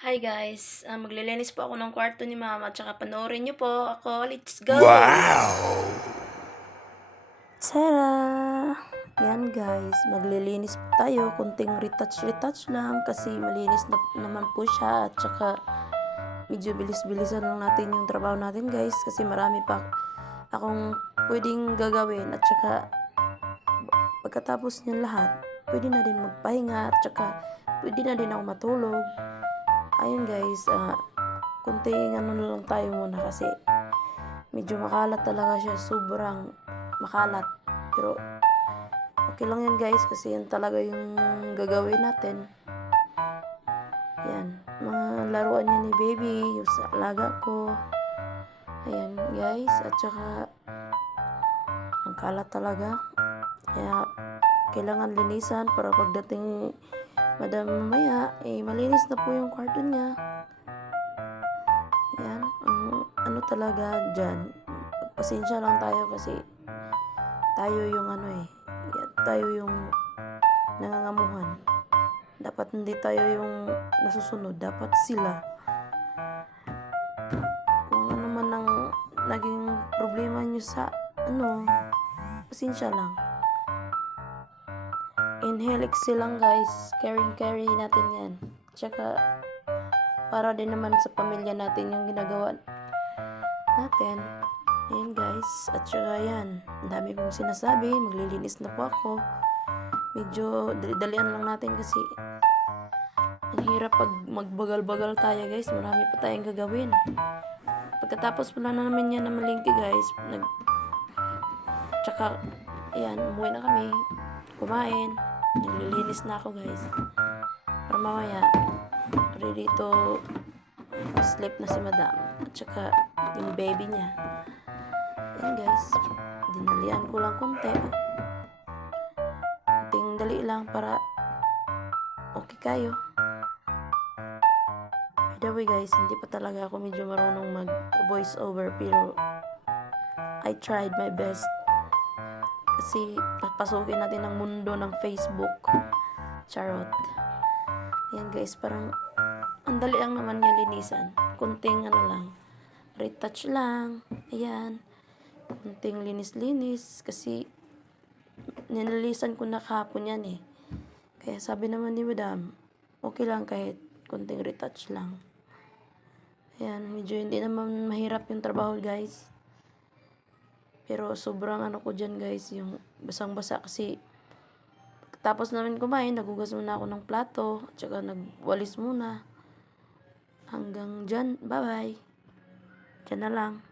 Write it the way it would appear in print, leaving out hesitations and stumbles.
Hi guys, maglilinis po ako ng kwarto ni mama, tsaka panoorin niyo po ako. Let's go! Wow! Tara! Yan guys, maglilinis po tayo. Kunting retouch lang kasi malinis na naman po siya. At tsaka medyo bilis-bilisan lang natin yung trabaho natin guys kasi marami pa akong pwedeng gagawin. At tsaka pagkatapos niyan lahat, pwede na din magpahinga at tsaka pwede na din ako matulog. Ayun guys, kunting ano na lang tayo muna kasi medyo makalat talaga siya, sobrang makalat. Pero okay lang yan guys kasi yan talaga yung gagawin natin. Yan, mga laruan niya ni baby, yung sa alaga ko. Ayan guys, at saka ang kalat talaga. Kaya kailangan linisan para pagdating madam mamaya, malinis na po yung kwarto niya. Yan, ano talaga dyan. Pasensya lang tayo kasi tayo yung tayo yung nangangamuhan. Dapat hindi tayo yung nasusunod, dapat sila. Kung ano man ang naging problema nyo sa pasensya lang. Inhale, exhale lang guys. Carry natin yan. Tsaka para din naman sa pamilya natin yung ginagawa natin. Ayan guys. At saka yan. Ang dami kong sinasabi. Maglilinis na po ako. Medyo dalian lang natin kasi ang hirap pag magbagal-bagal tayo guys. Marami pa tayong gagawin. Pagkatapos pala na namin yan na malingki guys. Tsaka ayan, umuwi na kami. Kumain. Naglilinis na ako guys. Para mamaya ready to sleep na si madam. At saka yung baby niya. Yan guys. Dinalian ko lang konti. Kunting dali lang para okay kayo. By the way guys, hindi pa talaga ako medyo marunong mag voice over pero I tried my best. Kasi papasukin natin ang mundo ng Facebook. Charot. Ayan guys, parang ang dali lang naman yung linisan. Kunting lang, retouch lang. Ayan. Kunting linis-linis. Kasi nililisan ko na kahapon yan eh. Kaya sabi naman ni madam, okay lang kahit kunting retouch lang. Ayan, medyo hindi naman mahirap yung trabaho guys. Pero sobrang ko dyan guys, yung basang-basa kasi tapos namin kumain, nagugas muna ako ng plato, at saka nagwalis muna. Hanggang dyan, bye-bye. Dyan na lang.